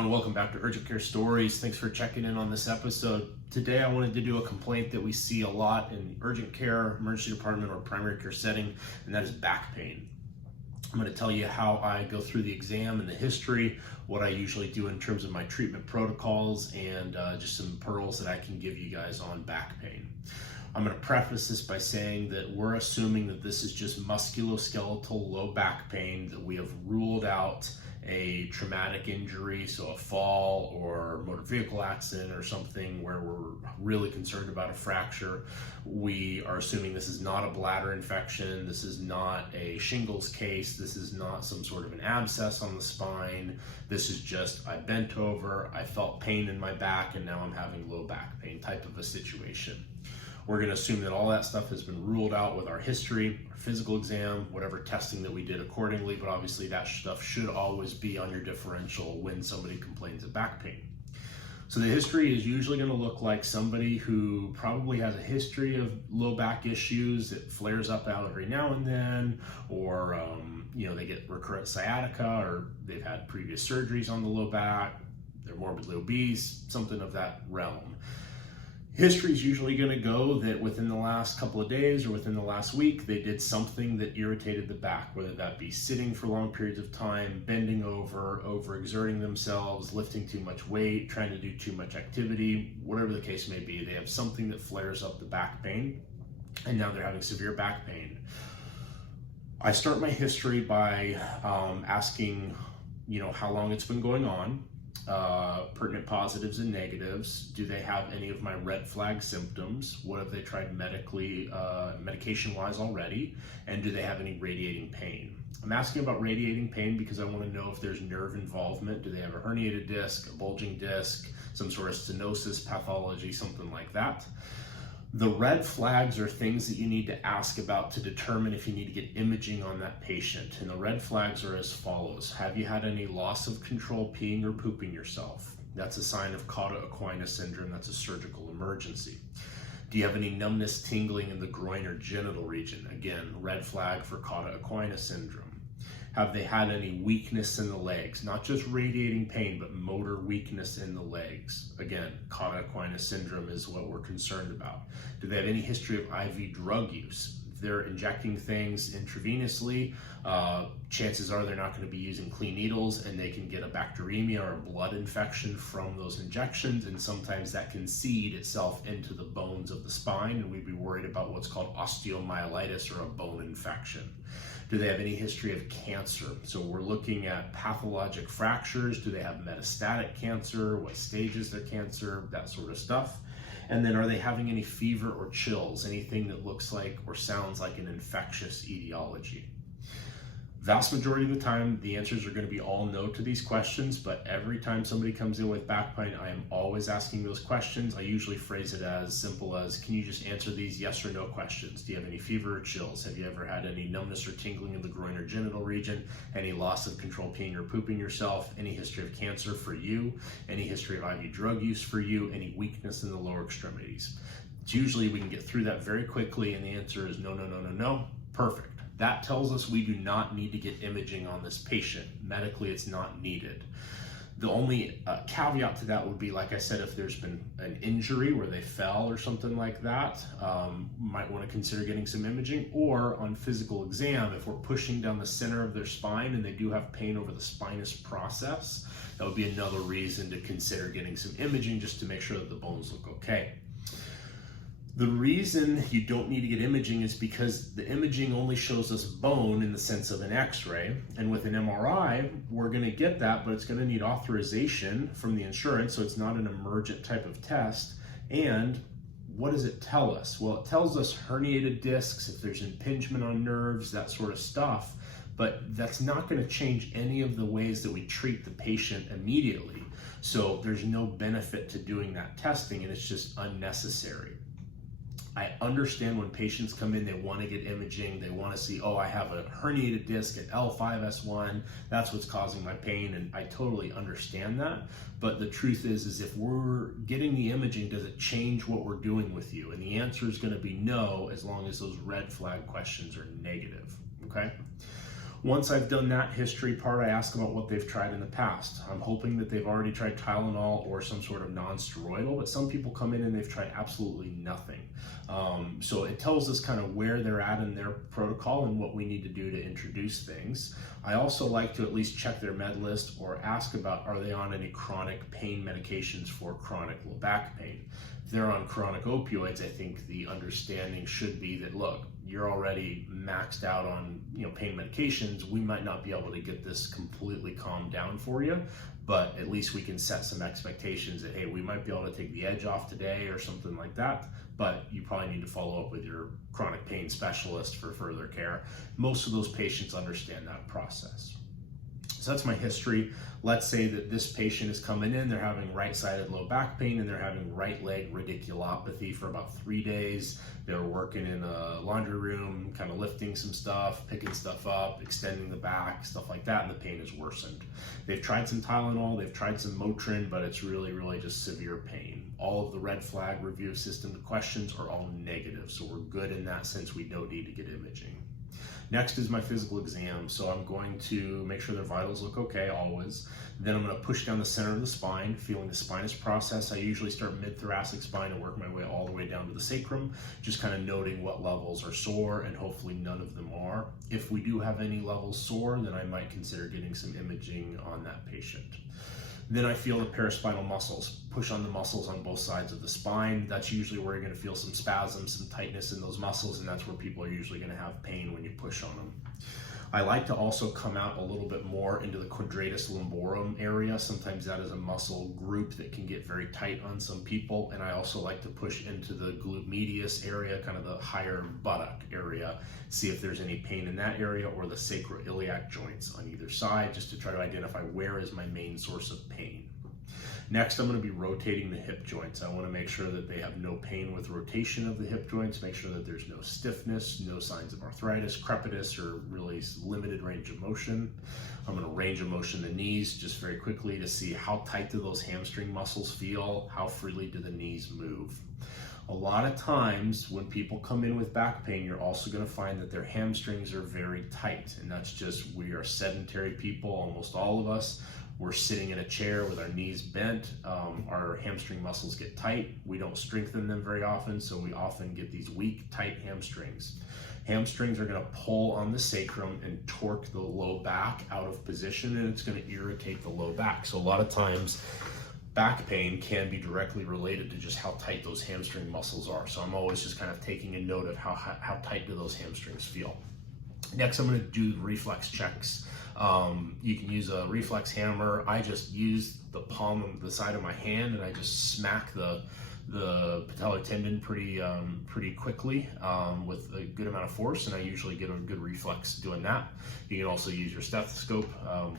everyone, welcome back to Urgent Care Stories. Thanks for checking in on this episode. Today I wanted to do a complaint that we see a lot in urgent care, emergency department, or primary care setting, and that is back pain. I'm going to tell you how I go through the exam and the history, what I usually do in terms of my treatment protocols, and just some pearls that I can give you guys on back pain. I'm going to preface this by saying that we're assuming that this is just musculoskeletal low back pain, that we have ruled out a traumatic injury, so a fall or motor vehicle accident or something where we're really concerned about a fracture. We are assuming this is not a bladder infection, this is not a shingles case, this is not some sort of an abscess on the spine. This is just, I bent over, I felt pain in my back, and now I'm having low back pain type of a situation. We're going to assume that all that stuff has been ruled out with our history, our physical exam, whatever testing that we did accordingly, but obviously that stuff should always be on your differential when somebody complains of back pain. So the history is usually going to look like somebody who probably has a history of low back issues that flares up out every now and then, or they get recurrent sciatica, or they've had previous surgeries on the low back, they're morbidly obese, something of that realm. History is usually going to go that within the last couple of days or within the last week, they did something that irritated the back, whether that be sitting for long periods of time, bending over, overexerting themselves, lifting too much weight, trying to do too much activity, whatever the case may be. They have something that flares up the back pain, and now they're having severe back pain. I start my history by asking, how long it's been going on. Pertinent positives and negatives. Do they have any of my red flag symptoms? What have they tried medically, medication-wise already? And do they have any radiating pain? I'm asking about radiating pain because I want to know if there's nerve involvement. Do they have a herniated disc, a bulging disc, some sort of stenosis pathology, something like that? The red flags are things that you need to ask about to determine if you need to get imaging on that patient. And the red flags are as follows. Have you had any loss of control peeing or pooping yourself? That's a sign of Cauda-Equina syndrome. That's a surgical emergency. Do you have any numbness, tingling in the groin or genital region? Again, red flag for Cauda-Equina syndrome. Have they had any weakness in the legs? Not just radiating pain, but motor weakness in the legs. Again, Cauda-Equina syndrome is what we're concerned about. Do they have any history of IV drug use? If they're injecting things intravenously, chances are they're not going to be using clean needles, and they can get a bacteremia or a blood infection from those injections, and sometimes that can seed itself into the bones of the spine, and we'd be worried about what's called osteomyelitis or a bone infection. Do they have any history of cancer? So we're looking at pathologic fractures. Do they have metastatic cancer? What stage is their cancer? That sort of stuff. And then are they having any fever or chills? Anything that looks like or sounds like an infectious etiology? Vast majority of the time, the answers are going to be all no to these questions, but every time somebody comes in with back pain, I am always asking those questions. I usually phrase it as simple as, can you just answer these yes or no questions? Do you have any fever or chills? Have you ever had any numbness or tingling in the groin or genital region? Any loss of control peeing or pooping yourself? Any history of cancer for you? Any history of IV drug use for you? Any weakness in the lower extremities? It's usually we can get through that very quickly, and the answer is no, no, no, no, no. Perfect. That tells us we do not need to get imaging on this patient. Medically, it's not needed. The only caveat to that would be, like I said, if there's been an injury where they fell or something like that, might want to consider getting some imaging. Or on physical exam, if we're pushing down the center of their spine and they do have pain over the spinous process, that would be another reason to consider getting some imaging just to make sure that the bones look okay. The reason you don't need to get imaging is because the imaging only shows us bone in the sense of an x-ray, and with an MRI, we're going to get that, but it's going to need authorization from the insurance, so it's not an emergent type of test. And what does it tell us? Well, it tells us herniated discs, if there's impingement on nerves, that sort of stuff, but that's not going to change any of the ways that we treat the patient immediately. So there's no benefit to doing that testing, and it's just unnecessary. I understand when patients come in, they want to get imaging, they want to see, oh, I have a herniated disc at L5S1, that's what's causing my pain, and I totally understand that. But the truth is if we're getting the imaging, does it change what we're doing with you? And the answer is going to be no, as long as those red flag questions are negative, okay? Once I've done that history part, I ask about what they've tried in the past. I'm hoping that they've already tried Tylenol or some sort of non-steroidal, but some people come in and they've tried absolutely nothing. So it tells us kind of where they're at in their protocol and what we need to do to introduce things. I also like to at least check their med list or ask about, are they on any chronic pain medications for chronic low back pain? If they're on chronic opioids, I think the understanding should be that, look, you're already maxed out on pain medications. We might not be able to get this completely calmed down for you, but at least we can set some expectations that, hey, we might be able to take the edge off today or something like that, but you probably need to follow up with your chronic pain specialist for further care. Most of those patients understand that process. So that's my history. Let's say that this patient is coming in, they're having right-sided low back pain and they're having right leg radiculopathy for about 3 days. They're working in a laundry room, kind of lifting some stuff, picking stuff up, extending the back, stuff like that, and the pain has worsened. They've tried some Tylenol, they've tried some Motrin, but it's really just severe pain. All of the red flag review system questions are all negative, so we're good in that sense. We don't need to get imaging. Next is my physical exam. So I'm going to make sure their vitals look okay, always. Then I'm going to push down the center of the spine, feeling the spinous process. I usually start mid-thoracic spine and work my way all the way down to the sacrum, just kind of noting what levels are sore, and hopefully none of them are. If we do have any levels sore, then I might consider getting some imaging on that patient. Then I feel the paraspinal muscles, push on the muscles on both sides of the spine. That's usually where you're going to feel some spasms, some tightness in those muscles, and that's where people are usually going to have pain when you push on them. I like to also come out a little bit more into the quadratus lumborum area. Sometimes that is a muscle group that can get very tight on some people. And I also like to push into the glute medius area, kind of the higher buttock area, see if there's any pain in that area, or the sacroiliac joints on either side, just to try to identify where is my main source of pain. Next, I'm going to be rotating the hip joints. I want to make sure that they have no pain with rotation of the hip joints, make sure that there's no stiffness, no signs of arthritis, crepitus, or really limited range of motion. I'm going to range of motion the knees just very quickly to see how tight do those hamstring muscles feel, how freely do the knees move. A lot of times when people come in with back pain, you're also going to find that their hamstrings are very tight, and that's just, we are sedentary people, almost all of us. We're sitting in a chair with our knees bent, our hamstring muscles get tight. We don't strengthen them very often, so we often get these weak, tight hamstrings. Hamstrings are going to pull on the sacrum and torque the low back out of position, and it's going to irritate the low back. So a lot of times back pain can be directly related to just how tight those hamstring muscles are. So I'm always just kind of taking a note of how tight do those hamstrings feel. Next, I'm going to do reflex checks. You can use a reflex hammer. I just use the palm of the side of my hand and I just smack the patellar tendon pretty quickly with a good amount of force, and I usually get a good reflex doing that. You can also use your stethoscope,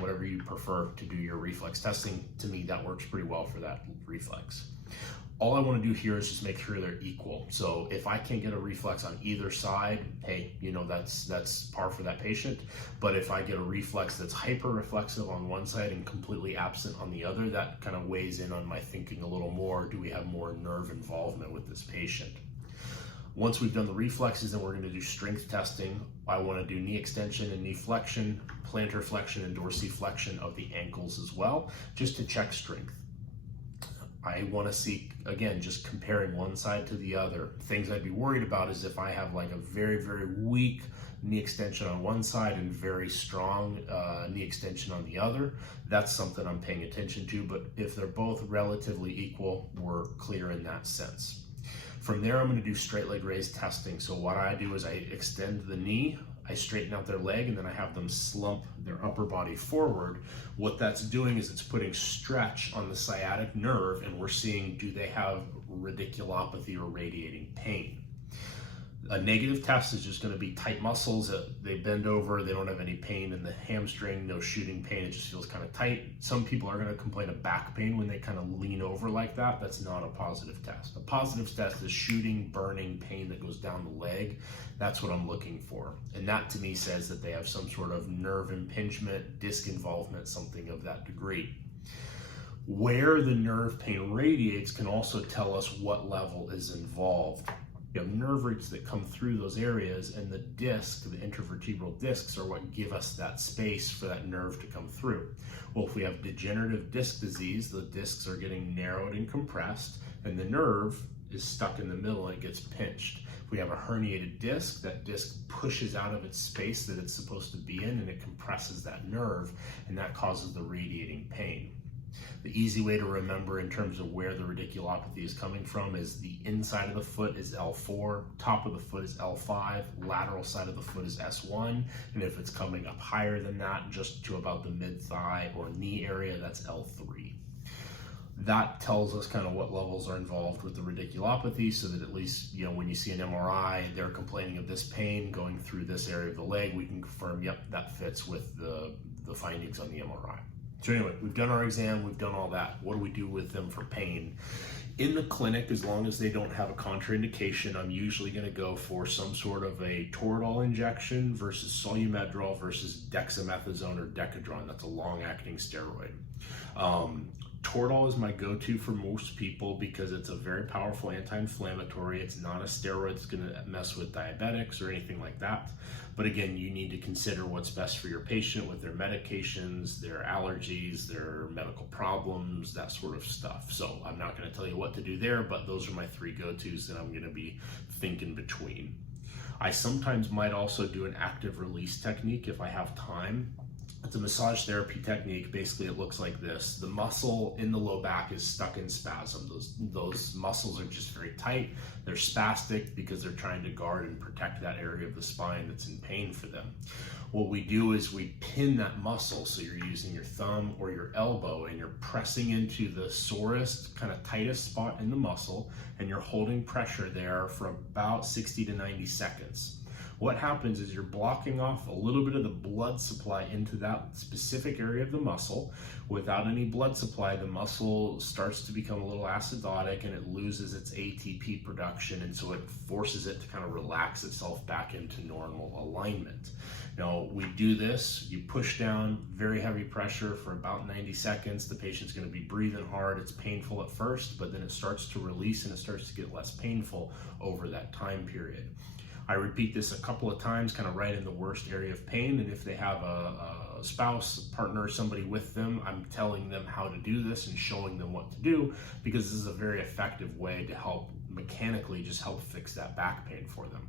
whatever you prefer to do your reflex testing. To me, that works pretty well for that reflex. All I want to do here is just make sure they're equal. So if I can't get a reflex on either side, hey, that's par for that patient. But if I get a reflex that's hyper reflexive on one side and completely absent on the other, that kind of weighs in on my thinking a little more. Do we have more nerve involvement with this patient? Once we've done the reflexes, then we're going to do strength testing. I want to do knee extension and knee flexion, plantar flexion and dorsiflexion of the ankles as well, just to check strength. I want to see, again, just comparing one side to the other. Things I'd be worried about is if I have like a very, very weak knee extension on one side and very strong knee extension on the other. That's something I'm paying attention to, but if they're both relatively equal, we're clear in that sense. From there, I'm going to do straight leg raise testing. So what I do is I extend the knee, I straighten out their leg, and then I have them slump their upper body forward. What that's doing is it's putting stretch on the sciatic nerve, and we're seeing, do they have radiculopathy or radiating pain? A negative test is just going to be tight muscles. They bend over, they don't have any pain in the hamstring, no shooting pain, it just feels kind of tight. Some people are going to complain of back pain when they kind of lean over like that. That's not a positive test. A positive test is shooting, burning pain that goes down the leg. That's what I'm looking for. And that to me says that they have some sort of nerve impingement, disc involvement, something of that degree. Where the nerve pain radiates can also tell us what level is involved. You have nerve roots that come through those areas, and the disc, the intervertebral discs, are what give us that space for that nerve to come through. Well, if we have degenerative disc disease, the discs are getting narrowed and compressed, and the nerve is stuck in the middle and it gets pinched. If we have a herniated disc, that disc pushes out of its space that it's supposed to be in, and it compresses that nerve, and that causes the radiating pain. The easy way to remember in terms of where the radiculopathy is coming from is the inside of the foot is L4, top of the foot is L5, lateral side of the foot is S1, and if it's coming up higher than that, just to about the mid-thigh or knee area, that's L3. That tells us kind of what levels are involved with the radiculopathy, so that at least, you know, when you see an MRI, they're complaining of this pain going through this area of the leg, we can confirm, yep, that fits with the findings on the MRI. So anyway, we've done our exam, we've done all that. What do we do with them for pain? In the clinic, as long as they don't have a contraindication, I'm usually going to go for some sort of a Toradol injection versus Solumedrol versus dexamethasone or Decadron. That's a long-acting steroid. Toradol is my go-to for most people because it's a very powerful anti-inflammatory. It's not a steroid that's going to mess with diabetics or anything like that. But again, you need to consider what's best for your patient with their medications, their allergies, their medical problems, that sort of stuff. So I'm not going to tell you what to do there, but those are my three go-tos that I'm going to be thinking between. I sometimes might also do an active release technique if I have time. It's a massage therapy technique. Basically, it looks like this. The muscle in the low back is stuck in spasm. Those muscles are just very tight. They're spastic because they're trying to guard and protect that area of the spine that's in pain for them. What we do is we pin that muscle. So you're using your thumb or your elbow and you're pressing into the sorest, kind of tightest spot in the muscle, and you're holding pressure there for about 60 to 90 seconds. What happens is you're blocking off a little bit of the blood supply into that specific area of the muscle. Without any blood supply, the muscle starts to become a little acidotic and it loses its ATP production, and so it forces it to kind of relax itself back into normal alignment. Now, we do this, you push down very heavy pressure for about 90 seconds. The patient's going to be breathing hard. It's painful at first, but then it starts to release and it starts to get less painful over that time period. I repeat this a couple of times, kind of right in the worst area of pain, and if they have a spouse, a partner, somebody with them, I'm telling them how to do this and showing them what to do, because this is a very effective way to help mechanically just help fix that back pain for them.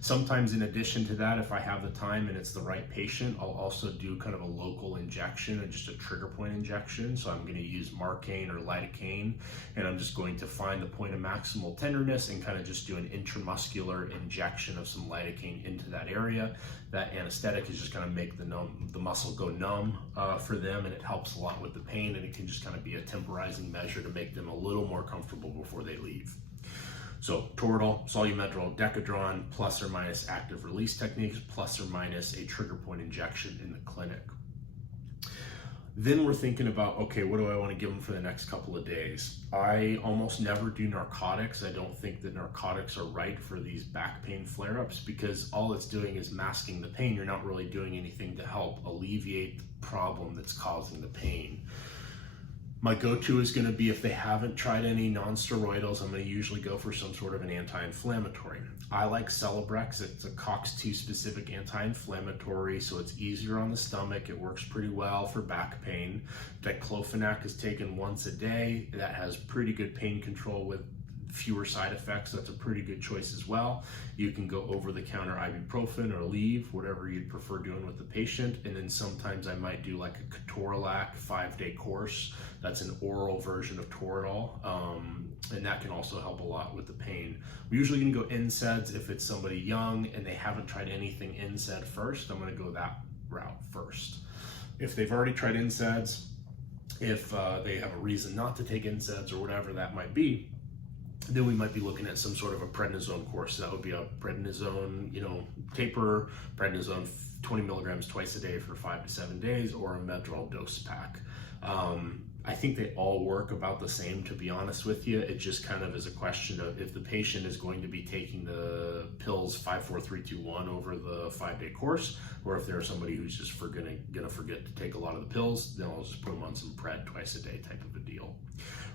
Sometimes in addition to that, if I have the time and it's the right patient, I'll also do kind of a local injection or just a trigger point injection. So I'm going to use Marcaine or lidocaine, and I'm just going to find the point of maximal tenderness and kind of just do an intramuscular injection of some lidocaine into that area. That anesthetic is just going to make the muscle go numb for them, and it helps a lot with the pain, and it can just kind of be a temporizing measure to make them a little more comfortable before they leave. So Toradol, Solumedrol, Decadron, plus or minus active release techniques, plus or minus a trigger point injection in the clinic. Then we're thinking about, okay, what do I want to give them for the next couple of days? I almost never do narcotics. I don't think that narcotics are right for these back pain flare-ups, because all it's doing is masking the pain. You're not really doing anything to help alleviate the problem that's causing the pain. My go-to is going to be, if they haven't tried any non-steroidals, I'm going to usually go for some sort of an anti-inflammatory. I like Celebrex. It's a COX-2 specific anti-inflammatory, so it's easier on the stomach. It works pretty well for back pain. Diclofenac is taken once a day. That has pretty good pain control with fewer side effects. That's a pretty good choice as well. You can go over-the-counter ibuprofen or Aleve, whatever you'd prefer doing with the patient. And then sometimes I might do like a Ketorolac 5-day course. That's an oral version of Toradol, and that can also help a lot with the pain. We usually can go NSAIDs if it's somebody young and they haven't tried anything NSAID first. I'm going to go that route first. If they've already tried NSAIDs, if they have a reason not to take NSAIDs or whatever that might be, then we might be looking at some sort of a prednisone course. That would be a prednisone, taper, prednisone 20 milligrams twice a day for 5 to 7 days, or a Medrol dose pack. I think they all work about the same, to be honest with you. It just kind of is a question of if the patient is going to be taking the pills 5, 4, 3, 2, 1 over the 5-day course, or if they're somebody who's just gonna forget to take a lot of the pills, then I'll just put them on some Pred twice a day type of a deal.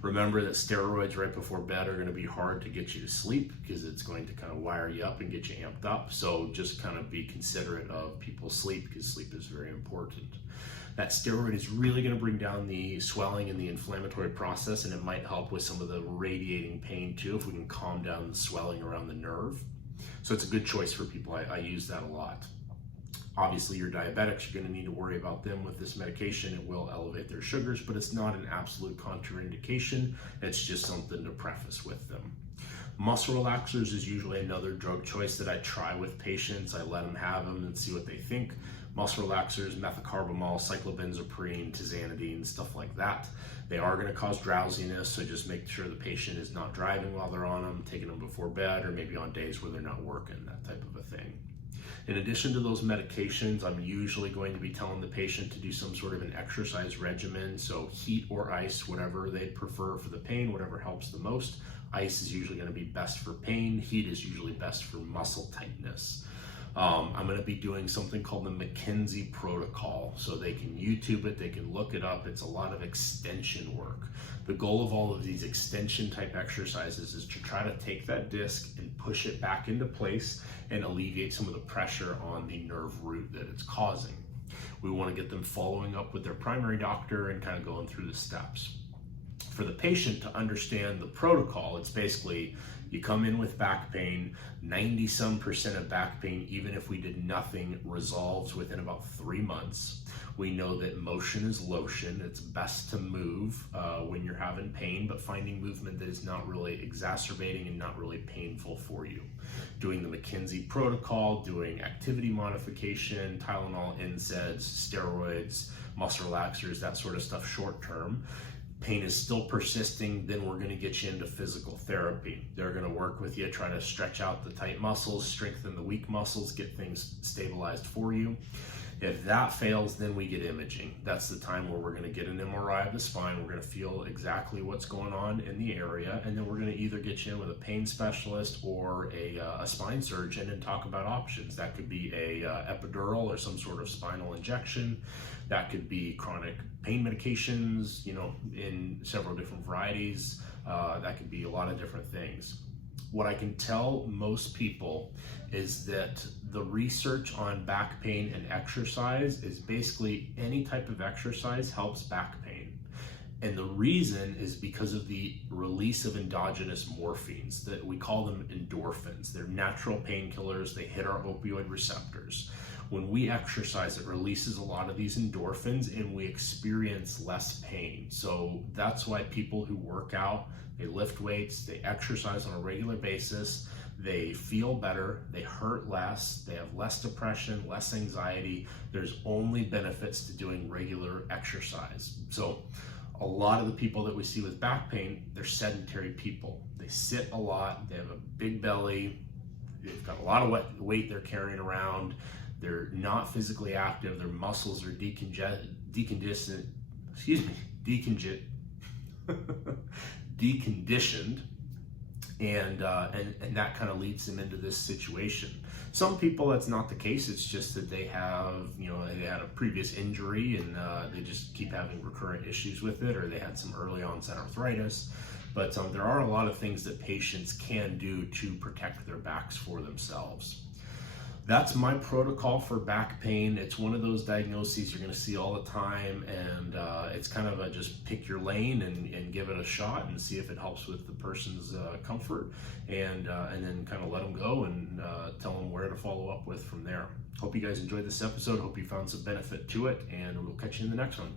Remember that steroids right before bed are going to be hard to get you to sleep because it's going to kind of wire you up and get you amped up. So just kind of be considerate of people's sleep, because sleep is very important. That steroid is really going to bring down the swelling and the inflammatory process, and it might help with some of the radiating pain too if we can calm down the swelling around the nerve. So it's a good choice for people. I use that a lot. Obviously, your diabetics, you're going to need to worry about them with this medication. It will elevate their sugars, but it's not an absolute contraindication. It's just something to preface with them. Muscle relaxers is usually another drug choice that I try with patients. I let them have them and see what they think. Muscle relaxers, methocarbamol, cyclobenzaprine, tizanidine, stuff like that. They are going to cause drowsiness, so just make sure the patient is not driving while they're on them, taking them before bed, or maybe on days where they're not working, that type of a thing. In addition to those medications, I'm usually going to be telling the patient to do some sort of an exercise regimen, so heat or ice, whatever they'd prefer for the pain, whatever helps the most. Ice is usually going to be best for pain. Heat is usually best for muscle tightness. I'm going to be doing something called the McKenzie Protocol, so they can YouTube it, they can look it up. It's a lot of extension work. The goal of all of these extension type exercises is to try to take that disc and push it back into place and alleviate some of the pressure on the nerve root that it's causing. We want to get them following up with their primary doctor and kind of going through the steps. For the patient to understand the protocol, it's basically you come in with back pain, 90% of back pain, even if we did nothing, resolves within about 3 months. We know that motion is lotion. It's best to move when you're having pain, but finding movement that is not really exacerbating and not really painful for you. Doing the McKenzie Protocol, doing activity modification, Tylenol, NSAIDs, steroids, muscle relaxers, that sort of stuff short term. Pain is still persisting, then we're going to get you into physical therapy. They're going to work with you, try to stretch out the tight muscles, strengthen the weak muscles, get things stabilized for you. If that fails, then we get imaging. That's the time where we're going to get an MRI of the spine. We're going to feel exactly what's going on in the area, and then we're going to either get you in with a pain specialist or a spine surgeon and talk about options. That could be a epidural or some sort of spinal injection. That could be chronic pain medications, in several different varieties. That could be a lot of different things. What I can tell most people is that the research on back pain and exercise is basically any type of exercise helps back pain. And the reason is because of the release of endogenous morphines, that we call them endorphins. They're natural painkillers. They hit our opioid receptors. When we exercise, it releases a lot of these endorphins and we experience less pain. So that's why people who work out, they lift weights, they exercise on a regular basis, they feel better, they hurt less, they have less depression, less anxiety. There's only benefits to doing regular exercise. So a lot of the people that we see with back pain, they're sedentary people. They sit a lot, they have a big belly, they've got a lot of weight they're carrying around, they're not physically active, their muscles are deconditioned, and that kind of leads them into this situation. Some people, that's not the case. It's just that they have, they had a previous injury and they just keep having recurrent issues with it, or they had some early onset arthritis. But there are a lot of things that patients can do to protect their backs for themselves. That's my protocol for back pain. It's one of those diagnoses you're going to see all the time, and it's kind of a just pick your lane and give it a shot and see if it helps with the person's comfort, and then kind of let them go and tell them where to follow up with from there. Hope you guys enjoyed this episode. Hope you found some benefit to it, and we'll catch you in the next one.